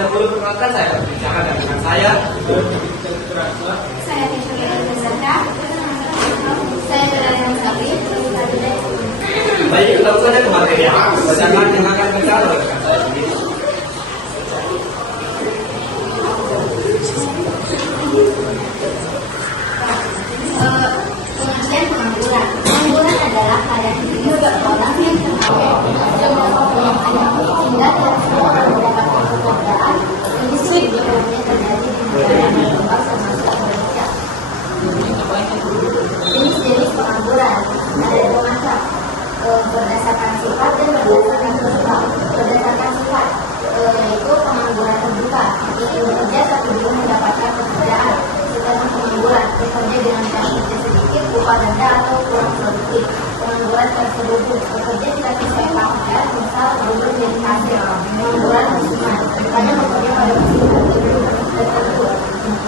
Tidak perlu perkenalkan, saya berbicara dengan saya. Saya Victoria Zahra. Saya berada di Sabri. Baik, kita langsung saja ke materi. Bacakan yang akan kita lakukan saya sendiri. Pengertian pengangguran. Pengangguran adalah keadaan hidup seseorang yang sehingga tidak semua mendapatkan pekerjaan. Ini sebenarnya terjadi di negara yang berkembang termasuk Indonesia. Jenis-jenis pengangguran ada dua macam, berdasarkan sifat dan berdasarkan sosial. Berdasarkan sifat yaitu pengangguran terbuka, ingin bekerja tapi belum mendapatkan pekerjaan. Sedangkan pengangguran bekerja dengan jam kerja sedikit, upah rendah atau kurang produktif. Pengangguran terselubung, bekerja tetapi saya pakai, misal belum jadi hasil. Pengangguran musiman, hanya bekerja pada musim tertentu.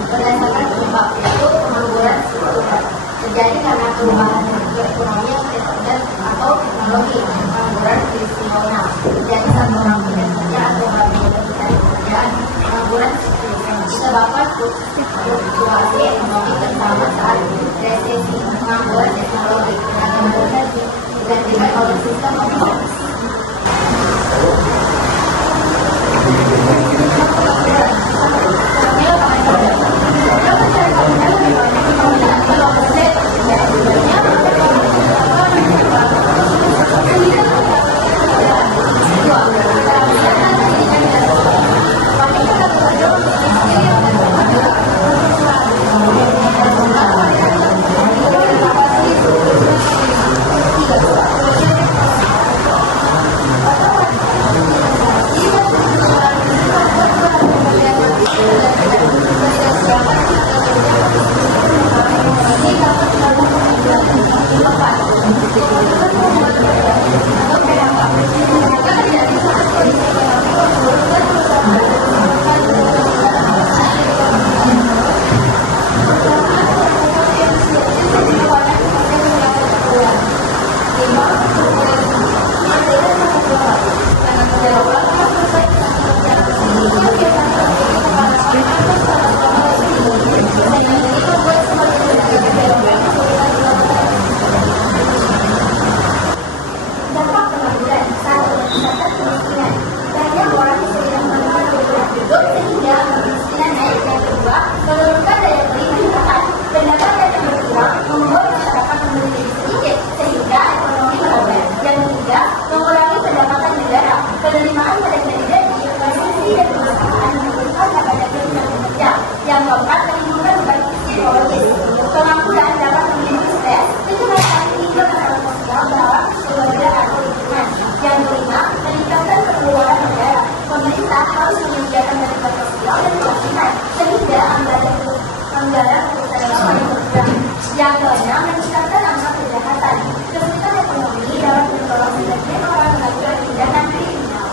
Berdasarkan penyebab, yaitu pengangguran struktural, terjadi karena perubahan ekonomi dan atau teknologi. Pengangguran fungsional, terjadi saat orang tidak kerja atau baru mencari pekerjaan. Pengangguran disebabkan fluktuasi ekonomi terutama saat resesi. Pengangguran teknologi digantikan oleh sistem otomatis. Pengangguran dapat memicu stres, kecemasan, hingga masalah sosial dalam keluarga atau lingkungan. Yang kelima, meningkatkan pengeluaran negara. Pemerintah harus menyediakan bantuan sosial dan pelatihan sehingga anggaran keselamatan berkurang. Yang keenam, meningkatkan angka kejahatan. Kesulitan ekonomi dapat mendorong sebagian orang melakukan tindakan kriminal.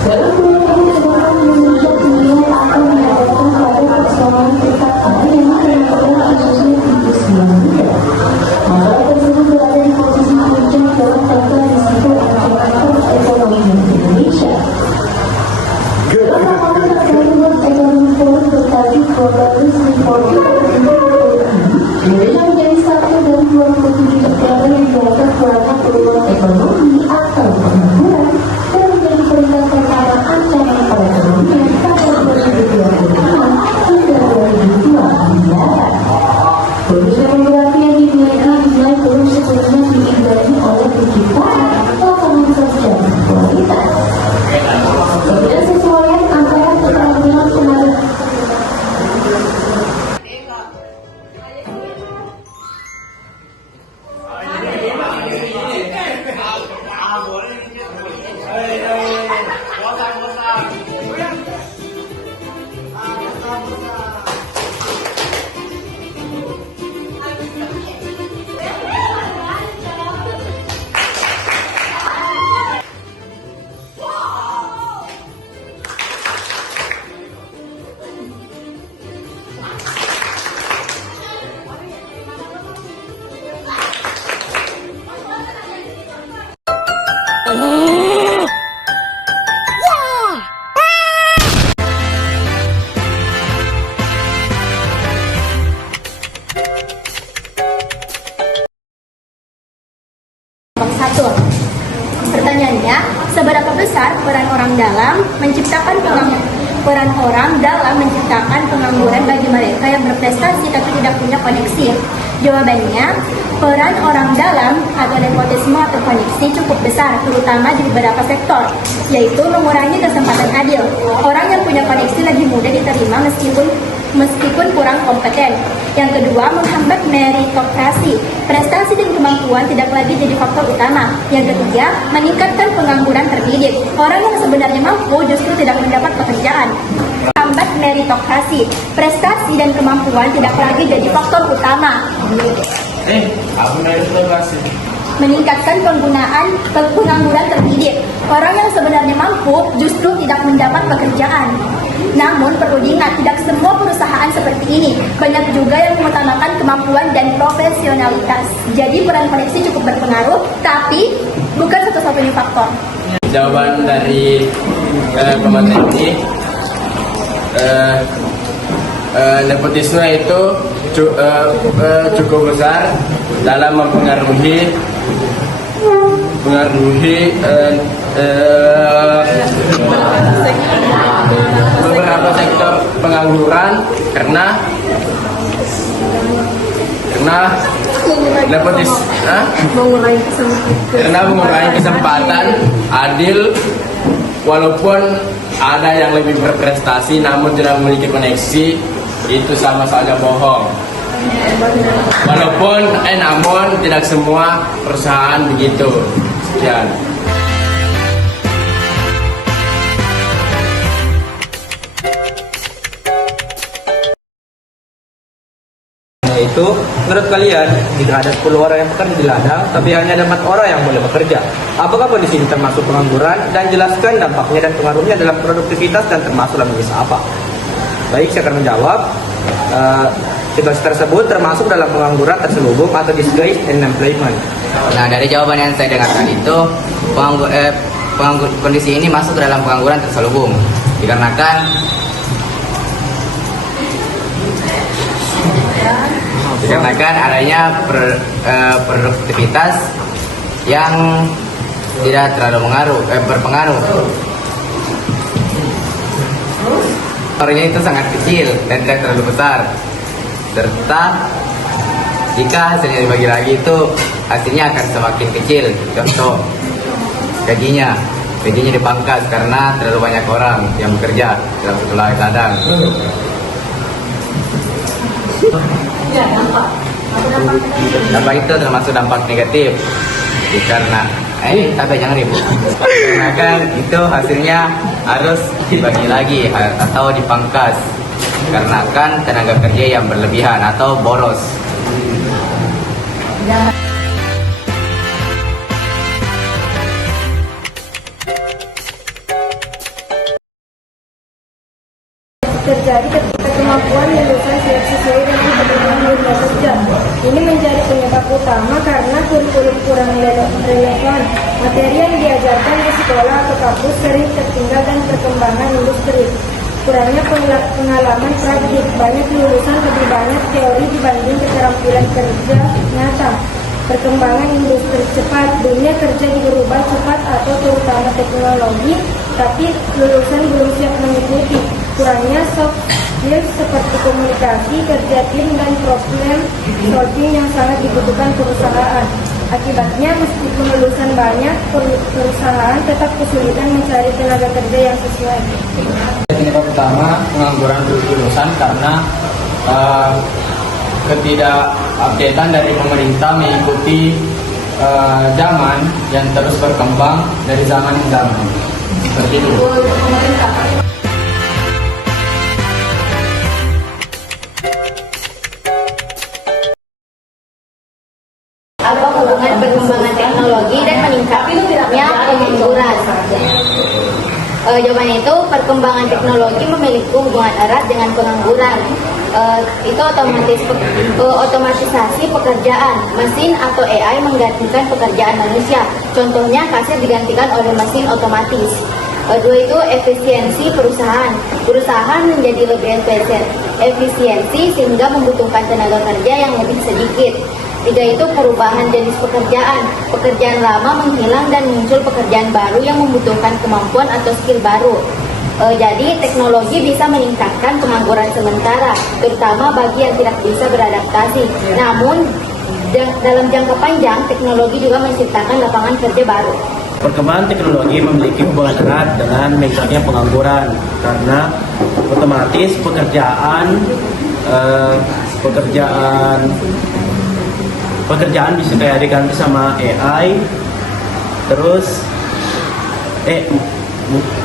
Dalam Bonus demografi yang dinilai belum sepenuhnya diimbangi oleh penciptaan lapangan kerja berkualitas. Ketidaksesuaian antara keterampilan tenaga Satu. Pertanyaannya, seberapa besar peran orang dalam menciptakan pengangguran bagi mereka yang berprestasi tapi tidak punya koneksi? Jawabannya, peran orang dalam atau nepotisme atau koneksi cukup besar, terutama di beberapa sektor, yaitu mengurangi kesempatan adil. Orang yang punya koneksi lebih mudah diterima meskipun kurang kompeten. Yang kedua, menghambat meritokrasi. Prestasi dan kemampuan tidak lagi jadi faktor utama. Yang ketiga, meningkatkan pengangguran terdidik. Orang yang sebenarnya mampu justru tidak mendapat pekerjaan. Menghambat meritokrasi. Prestasi dan kemampuan tidak lagi jadi faktor utama. Meningkatkan pengangguran terdidik. Orang yang sebenarnya mampu justru tidak mendapat pekerjaan. Namun perlu diingat, tidak semua perusahaan seperti ini. Banyak juga yang mengutamakan kemampuan dan profesionalitas. Jadi peran koneksi cukup berpengaruh, tapi bukan satu-satunya faktor. Jawaban dari pemateri ini, nepotisme itu cukup besar dalam mempengaruhi beberapa sektor pengangguran karena mengurangi kesempatan adil, walaupun ada yang lebih berprestasi namun tidak memiliki koneksi, itu sama saja bohong. Namun tidak semua perusahaan begitu. Sekian. Itu menurut kalian, jika ada 10 orang yang bekerja di ladang tapi hanya ada 4 orang yang boleh bekerja, apakah kondisi ini termasuk pengangguran? Dan jelaskan dampaknya dan pengaruhnya dalam produktivitas dan termasuk dalam jenis apa? Baik, saya akan menjawab. Situasi tersebut termasuk dalam pengangguran terselubung atau disguised unemployment. Nah, dari jawaban yang saya dengarkan itu, kondisi ini masuk ke dalam pengangguran terselubung dikarenakan adanya produktivitas yang tidak terlalu berpengaruh. Pengaruhnya itu sangat kecil dan tidak terlalu besar. Serta jika hasilnya dibagi lagi itu hasilnya akan semakin kecil. Contoh, gajinya dipangkas karena terlalu banyak orang yang bekerja dalam satu ladang. Dampak itu termasuk dampak negatif karena jangan ribut. Karena kan itu hasilnya harus dibagi lagi atau dipangkas karena kan tenaga kerja yang berlebihan atau boros. Terjadi ketika kemampuan lulusan tidak sesuai dengan kebutuhan dunia kerja. Ini menjadi penyebab utama karena kurikulum kurang relevan. Materi yang diajarkan di sekolah atau kampus sering tertinggal dan perkembangan industri. Kurangnya pengalaman praktik. Banyak lulusan lebih banyak teori dibanding keterampilan kerja nyata. Perkembangan industri cepat, dunia kerja berubah cepat atau terutama teknologi, tapi lulusan belum siap mengikuti. kurangnya soft skills seperti komunikasi, kerja tim, dan problem solving yang sangat dibutuhkan perusahaan. Akibatnya, meskipun lulusan banyak, perusahaan tetap kesulitan mencari tenaga kerja yang sesuai. Penyebab utama pengangguran lulusan karena ketidakupdatean dari pemerintah mengikuti zaman yang terus berkembang dari zaman ke zaman. Seperti itu. Apa hubungan perkembangan teknologi dan meningkatnya pengangguran? Jawabannya itu, perkembangan teknologi memiliki hubungan erat dengan pengangguran. Itu otomatisasi pekerjaan. Mesin atau AI menggantikan pekerjaan manusia. Contohnya, kasir digantikan oleh mesin otomatis. Dua itu efisiensi perusahaan. Perusahaan menjadi lebih efisiensi sehingga membutuhkan tenaga kerja yang lebih sedikit. Tiga itu perubahan jenis pekerjaan. Pekerjaan lama menghilang dan muncul pekerjaan baru yang membutuhkan kemampuan atau skill baru. Jadi teknologi bisa meningkatkan pengangguran sementara, terutama bagi yang tidak bisa beradaptasi. Namun dalam jangka panjang, teknologi juga menciptakan lapangan kerja baru. Perkembangan teknologi memiliki hubungan erat dengan meningkatnya pengangguran karena otomatis pekerjaan bisa kayak diganti sama AI, terus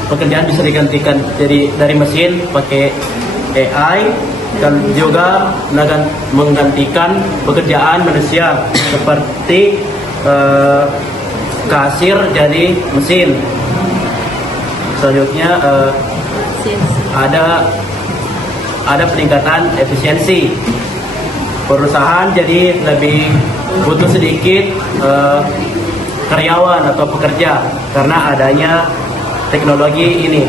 pekerjaan bisa digantikan dari mesin pakai AI, dan juga menggantikan pekerjaan manusia seperti kasir jadi mesin. Selanjutnya ada peningkatan efisiensi. Perusahaan jadi lebih butuh sedikit karyawan atau pekerja karena adanya teknologi ini.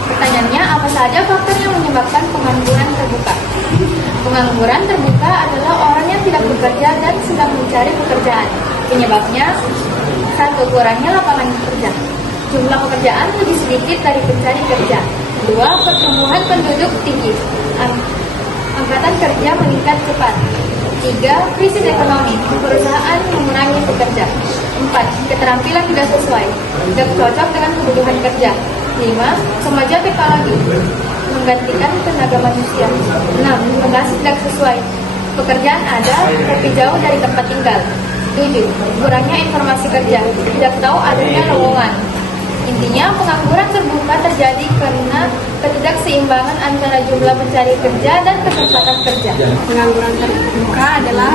Pertanyaannya, apa saja faktor yang menyebabkan pengangguran terbuka? Pengangguran terbuka adalah orang yang tidak bekerja dan sedang mencari pekerjaan. Penyebabnya, 1. Kurangnya lapangan kerja. Jumlah pekerjaan lebih sedikit dari pencari kerja. 2. Pertumbuhan penduduk tinggi. Angkatan kerja meningkat cepat. 3. Krisis ekonomi. Perusahaan mengurangi pekerja. 4. Keterampilan tidak sesuai, tidak cocok dengan kebutuhan kerja. 5. Kemajuan teknologi menggantikan tenaga manusia. 6. Lokasi tidak sesuai, pekerjaan ada tapi jauh dari tempat tinggal. 7. Kurangnya informasi kerja, tidak tahu adanya lowongan. Intinya, pengangguran terbuka terjadi karena ketidakseimbangan antara jumlah pencari kerja dan kesempatan kerja. Pengangguran terbuka adalah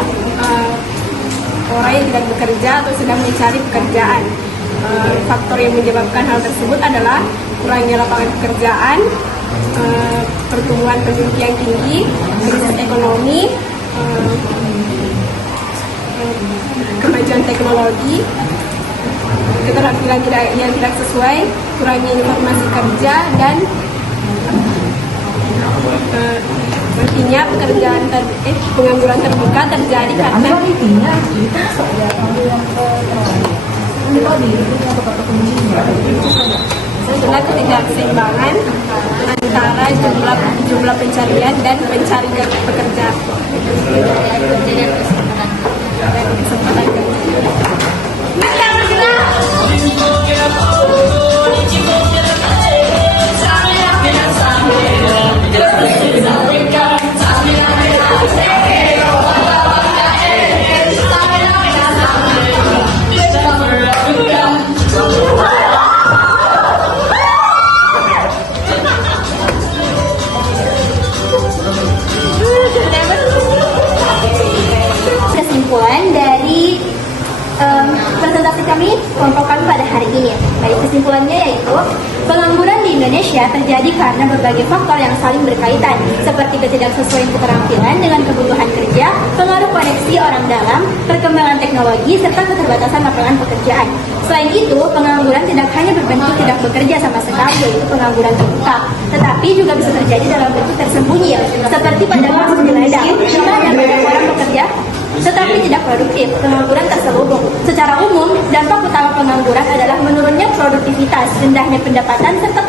orang yang tidak bekerja atau sedang mencari pekerjaan. Faktor yang menyebabkan hal tersebut adalah kurangnya lapangan pekerjaan, pertumbuhan penduduk yang tinggi, krisis ekonomi, kemajuan teknologi, keterampilan yang tidak sesuai, kurangnya informasi kerja, dan artinya pengangguran terbuka terjadi karena ketidakseimbangan antara jumlah pencarian dan pencari pekerjaan dan kesempatan kerja. Kesimpulan dari presentasi kami kelompok kami pada hari ini. Baik, kesimpulannya yaitu pengangguran di Indonesia terjadi karena berbagai faktor yang saling berkaitan, seperti ketidaksesuaian keterampilan dengan kebutuhan kerja, pengaruh koneksi orang dalam, perkembangan teknologi, serta keterbatasan lapangan pekerjaan. Selain itu, pengangguran tidak hanya berbentuk tidak bekerja sama sekali, yaitu pengangguran terbuka, tetapi juga bisa terjadi dalam bentuk tersembunyi, seperti pada kasus di ladang, di mana banyak orang bekerja tetapi tidak produktif. Pengangguran terselubung. Secara umum, dampak utama pengangguran adalah menurunnya produktivitas, rendahnya pendapatan, serta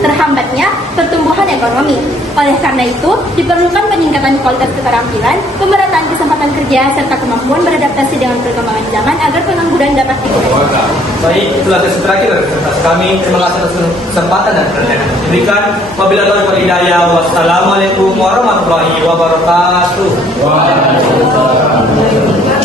terhambatnya pertumbuhan ekonomi. Oleh karena itu, diperlukan peningkatan kualitas keterampilan, pemerataan kesempatan kerja, serta kemampuan beradaptasi dengan perkembangan zaman agar pengangguran dapat dikurangi. Baik, itulah sesi terakhir dari presentasi kami. Terima kasih atas kesempatan dan perhatian yang diberikan. Wabillahi taufiq wal hidayah. Wassalamualaikum warahmatullahi wabarakatuh. Waalaikumsalam.